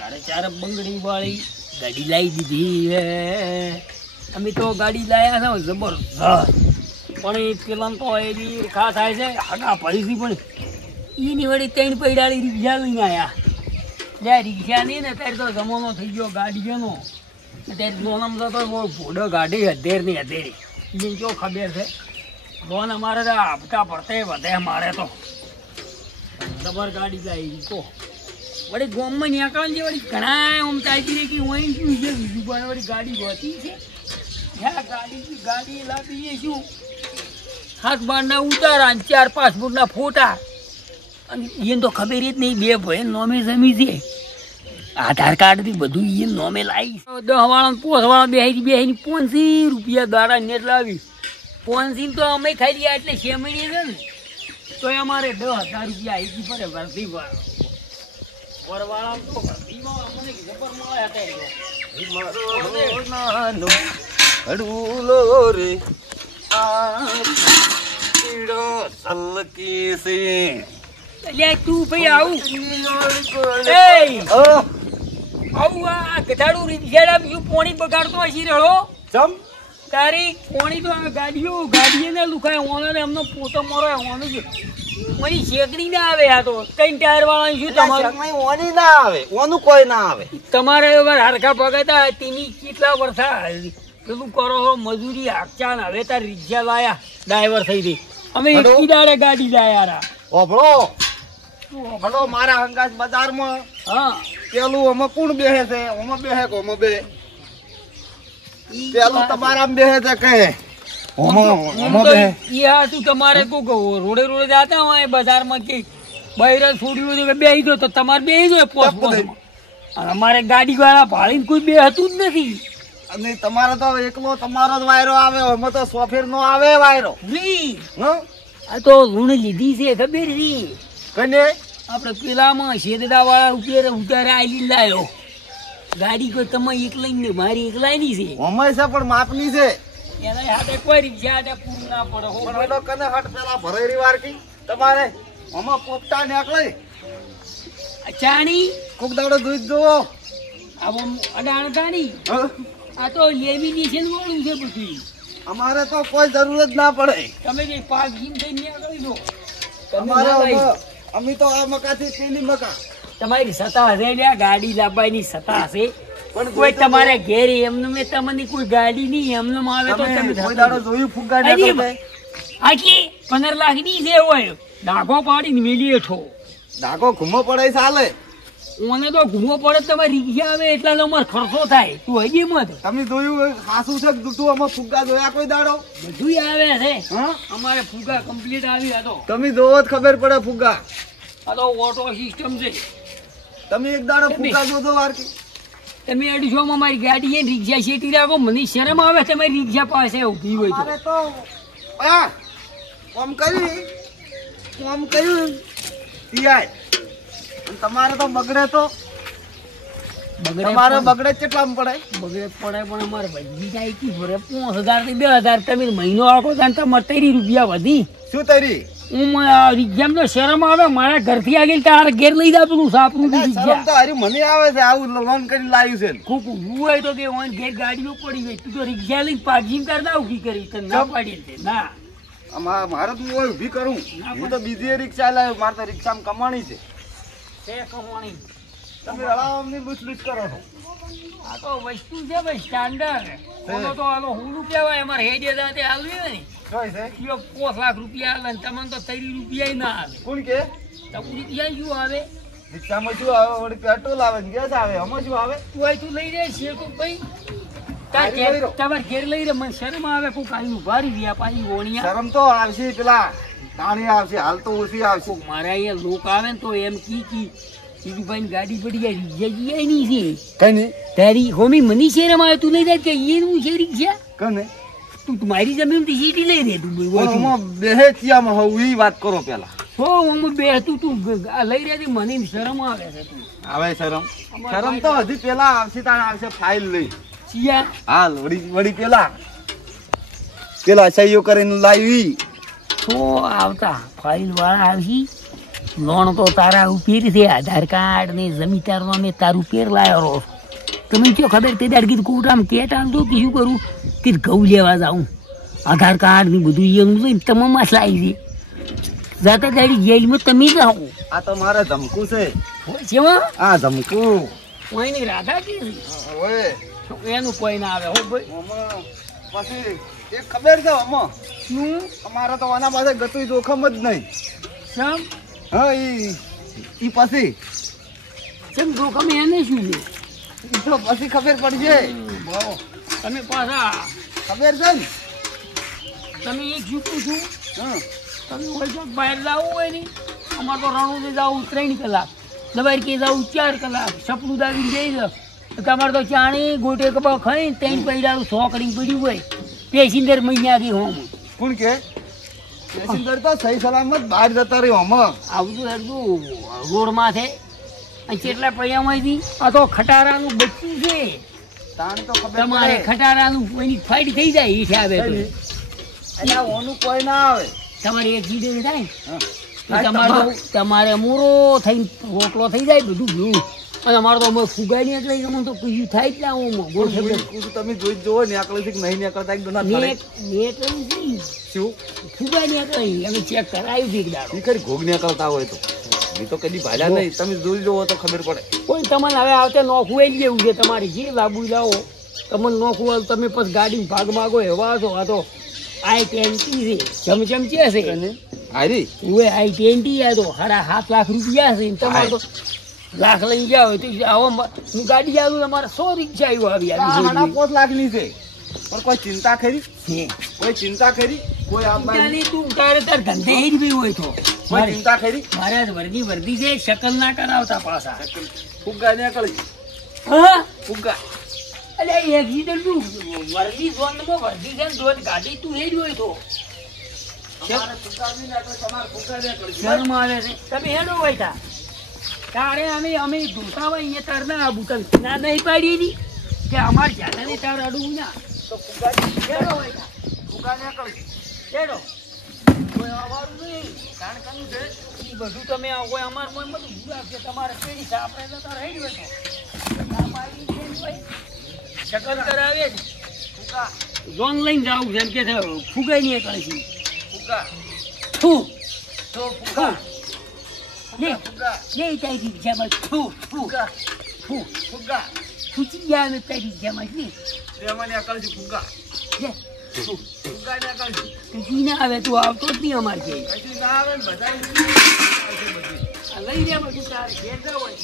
ચારે બંગડી વાળી ગાડી લાવી દીધી. અમે તો ગાડી લાયા છે જબરદસ્ત, પણ એ પેલા તો એની ખા થાય છે આગા ભરીથી, પણ એની વળી 3 પૈડાળી રિક્ષા લઈને આવ્યા. લે રિક્ષા નહીં ને ત્યારે તો જમાનો થઈ ગયો ગાડીઓનો. ત્યારે લોનમ તો ભોડો ગાડી હધેર ની હધેરી એને જો ખબર છે. લોન અમારે તો હપ્તા પડતે વધે મારે તો જબર ગાડી લાવી તો વળી ગોમમાં નીકળવાની છે. વળી ઘણા આમ ચાલતી રહી કે હું શું છે બીજું પણ વળી ગાડી હોતી છે. હા ગાડી લાવી શું 7 બારના ઉતારા 4-5 ફૂટના ફોટા, અને એને તો ખબર જ નહીં. 2 ભાઈ નોમે જમી છે, આધાર કાર્ડ થી બધું એ નોમે લાવી. 10 વાળા 5 વાળા બેહી 500 રૂપિયા દાડા નેટ લાવી. 500 તો અમે ખાઈ રહ્યા એટલે શેમણી છે ને, તો અમારે 10,000 રૂપિયા આવી પડે ભરતી વરવાળા તો ભરતીમાં અમને જબર મળે હતા. તું ભાઈ આવું આ ગધાડું રિક્ષા પોણી બગાડતો હશી રડો ચમ તારી પોણી તો ગાડીએ ને લુખાય ઓનો ને એમનો પોતો મોરો ઓનો જ મરી શેકડી ના આવે. આ તો 3 ટાયર વાળા શું તમારું ઓની ના આવે, ઓનું કોઈ ના આવે. તમારે હરખા પગતા તેની કેટલા વર્ષા પેલું કરો મજૂરી હાકચા ને હવે તાર રિક્ષા લાયા ડ્રાઈવર થઈ ગઈ. અમે એકી દાડે ગાડી લાયા ઓભળો ભલો મારા હંગાસ બજારમાં. હા પેલું અમે કોણ બેહે છે? અમે બેહે કો અમે બે પેલું તમારા બેહે છે કે અમે બેહે ઈ હા તું તમારે કો રોડે જાતા હોય બજારમાં કે બૈરા છોડ્યું છે કે બેહી દો તો તમારે બેહી દો પોસ અમારે ગાડી વાળા ભાળીને કોઈ બે હતું જ નથી. અને તમારે તો એકલો તમારો જ વાયરો આવે, અમે તો સોફેર નો આવે વાયરો. આ તો ઋણ લીધી છે ખબર છે કને આપણે પેલામાં શેદડા વાળા ઉતારે આલી લાયો ગાડી. કોઈ તમે એકલાઈ ને મારી એકલાઈની છે હંમેશા પણ માપની છે. એના હાથે કોઈ રિક્ષા પૂરું ના પડે. કને હાટ પેલા ભરેરી વારકી તમારે આમાં પોપટા નીકળે ચાણી કોક દાડો દૂધ જોવો આમ અડાણ ગાડી. આ તો લેમિનેશન વાળું છે બધું. અમારે તો કોઈ જરૂર જ ના પડે. તમે જે પાક જીમ થઈ નીકળી દો. તમારે અમે તો આ મકાથી પેલી મકા તમારી સત્તા હશે. ગાડી લાવવાની સત્તા હશે પણ કોઈ તમારે ઘેર એમને મેં તમને કોઈ ગાડી નહીં એમને આવે તો તમે કોઈ દાડો જોયું ફુગ્ગા આટલી 15 લાખની છે હોય ડાઘો પાડીને મેલી હેઠો. ડાઘો ઘૂમો પડે ચાલે, ઓને તો ઘૂમો પડે તમારી રિક્ષા આવે એટલા તો અમારે ખર્ચો થાય. તું હજી મત તમે જોયું હાસું છે તું અમે ફુગ્ગા જોયા કોઈ દાડો? બધું આવે છે. હા અમારે ફુગ્ગા કમ્પ્લીટ આવી હતો. તમે જોવો જ ખબર પડે ફુગ્ગા. આ તો ઓટો સિસ્ટમ છે. તમે એક દાડો ફુગ્ગા જોજો વારકી. તમે 250 માં મારી ગાડી એ રિક્ષા શેટી રાખો. મને શરમ આવે તમારી રિક્ષા પાસે ઊભી હોય તો. કોમ કર્યું તમારે તો બગડે તો તમારે બગડે કેટલામાં પડે? બગડે પડે પણ અમારે વધી જાય કે ભરે 5000 થી 2000 તમે મહિનો આખો તમારે 30 રૂપિયા વધી. શું 30? હું રિક્ષામાં તો શરમ આવે. મારા ઘરથી આગળ તારે ઘેર લઈ જા પેલું સાપરું મને આવે છે. આવું લોન કરી લાવ્યું છે ખૂબ હોય તો કે ઘેર ગાડીઓ પડી ગઈ. તું તો રિક્ષા લઈને પાર્કિંગ કરતા ઉભી કરી ના પાડી ના. મારે તું ઉભી કરું હું તો બીજી રિક્ષા લાવ્યો. મારે તો રિક્ષામાં કમાણી છે. કમાણી તમે રળાવની બુછબુછ કરો છો. આ તો વસ્તુ છે ભાઈ સ્ટાન્ડર્ડ. તો હાલો હું કહેવાય અમારે હેડે દાંતે હાલવી ને 5 લાખ રૂપિયા હાલે તમને તો 30 રૂપિયા ના હાલે. કોણ કે રિક્ષા શું આવે? રિક્ષામાં શું આવે? વળી પેટ્રોલ આવે ગેસ આવે. આમાં શું આવે? તું લઈ જાય છે તો ભાઈ તમારે ઘેર લઈ રે. મને શરમ આવે કોઈ કાઈ ઉભારી રહ્યા પાછી ઓણિયા. શરમ તો આવશે પેલા તાણી આવશે હાલ તો ઓછી આવશે. મારે અહીંયા લોક આવે ને તો એમ કી ભાઈ ગાડી પડી જાય રિક્ષા જઈ નહીં છે કને તારી હોમી મની શેરમ આવે. તું લઈ જાય કે એનું છે રિક્ષા કને તું મારી જમીન થી સીટી લઈ રે. તું બેહે ત્યાંમાં હું એ વાત કરો પેલા હું બે તું લઈ રહ્યા મને શરમ આવે છે. આવે શરમ તો હજી પેલા આવશે તારે આવશે ફાઇલ લઈ હાલ વળી પેલા સહીઓ કરીને લાવી તો આવતા ફાઇલ વાળા આવશે લોન તો તારા ઉપર છે, આધાર કાર્ડ ને જમીનદારનો ને તારું પેર લાયો તમે કયો ખબર તે દાડ કીધું કોટામ કેટ આનતો કે શું કરું કે ઘઉં લેવા જાઉં આધાર કાર્ડ ને બધું એનું જોઈને તમામ લાવી દે જાતા દાડી જેલમાં તમે જાઓ. આ તો મારે ધમકું છે. શેમાં? આ ધમકું કોઈની રાધા કે ઓય એનું કોઈ ના આવે હો ભાઈ. ઓમાં પછી એક ખબર છે ઓમાં શું? અમારે તો આના પાસે ગતું જોખમ જ નહીં. સમ હા ઈ પછી સમ જોખમ એને શું છે? ઈ તો પછી ખબર પડશે. બરાબર. તમે પાછા ખબર છે ને? તમે એક જીતું છું હા તમે હોય તો બહાર જવું હોય ને અમારે તો રણું જવું 3 કલાક દબાઈ કે જવું 4 કલાક સપનું દાવીને જઈ જાવ તમારે તો ચાણી ગોટે કપા ખાઈ 3 પૈડાનું સોકડીને પડ્યું હોય પેસેન્જર મહિનાથી હોમ કોણ કે પેસેન્જર તો સહી સલામત બહાર જતા રહ્યો આમાં આવતું હરતું રોડમાં છે અને કેટલા પૈયામાંથી આ તો ખટારાનું બચ્ચું છે તાણ તો ખબર તમારે પડે. ખટારાનું કોઈની ફાઈટ થઈ જાય એ હિસાબે તો એટલે ઓનું કોઈ ના આવે. તમારે એક જીડે થાય હા. તમારે મૂરો થઈને રોટલો થઈ જાય બધું ભીવું અને અમારે તો અમે ફુગાઈ એટલે અમને તો કશું થાય જ ના હું તમે જોઈ જ જોવો ને આકડે થી નહીં નીકળતા એક દોના થાય. શું ફુગાઈ નીકળી અમે ચેક કરાવ્યું છે એક દાડો ઈ ખરી ઘોગ નીકળતા હોય તો ઈ તો કદી ભાલ્યા નહીં. તમે જોઈ જોવો તો ખબર પડે. કોઈ તમને હવે આવતે નોખું જ જેવું છે તમારે જે લાવવું લાવો તમને નોખું હોય તમે પછી ગાડી ભાગ માગો એવા છો આ તો I-20 છે ચમચમ છે હારી I-20 આ તો 7.5 લાખ રૂપિયા છે તમારે તો લાખ લઈ જાઓ તો આવો હું ગાડી જાઉં તમારે 100 રિક્ષા આવી આ આવી 5 લાખની છે પણ કોઈ ચિંતા ખરી? કોઈ ચિંતા ખરી? કોઈ આ બાજુ તું તારે તાર ધંધે જ બી હોય તો કોઈ ચિંતા ખરી? મારે વર્દી છે શકલ ના કરાવતા પાછા ફુગ્ગા નીકળી હા ફુગ્ગા અલે એક્સિડન્ટ નું વર્દી ઝોનમાં વર્દી છે દોડ ગાડી તું એ જ હોય તો તમારે ફુગ્ગા નહીં નીકળે, તમારે ફુગ્ગા નીકળી. શરમ આવે છે તમે હેડો હોય તારે અમે ધૂતા હોય અહીંયા તાર ના આબુ તને ના નહીં પાડી ની કે અમારે જાતાને તાર અડવું ના તો ફુગ્ગા હેડો હોય ફુગ્ગા નીકળી. હેડો કોઈ આવવાનું નહીં કારણ કનું છે એ બધું તમે આવો અમારે મોય બધું ભૂલા કે તમારે પેઢી છે આપણે તો તાર હેડી હોય તો ના પાડી દે ભાઈ શકલ કરાવે જ ફુગ્ગા લોન લઈને જાવું છે એમ કે ફુગાઈ નહીં કરે છે ફુગ્ગા થૂ તો ફુગ્ગા લે ફુગ્ગા લે તારી જમા થૂ થૂ ફુગ્ગા થૂ ફુગ્ગા ફૂટી ગયા ને તારી જમા ને તેમાં નીકળશે ફુગ્ગા લે ફુગ્ગા નીકળશે. કશું ના આવે તું આવતો જ નહીં અમારે ઘેર કશું ના આવે ને બધા લઈ લે બધું તારે ઘેર ના હોય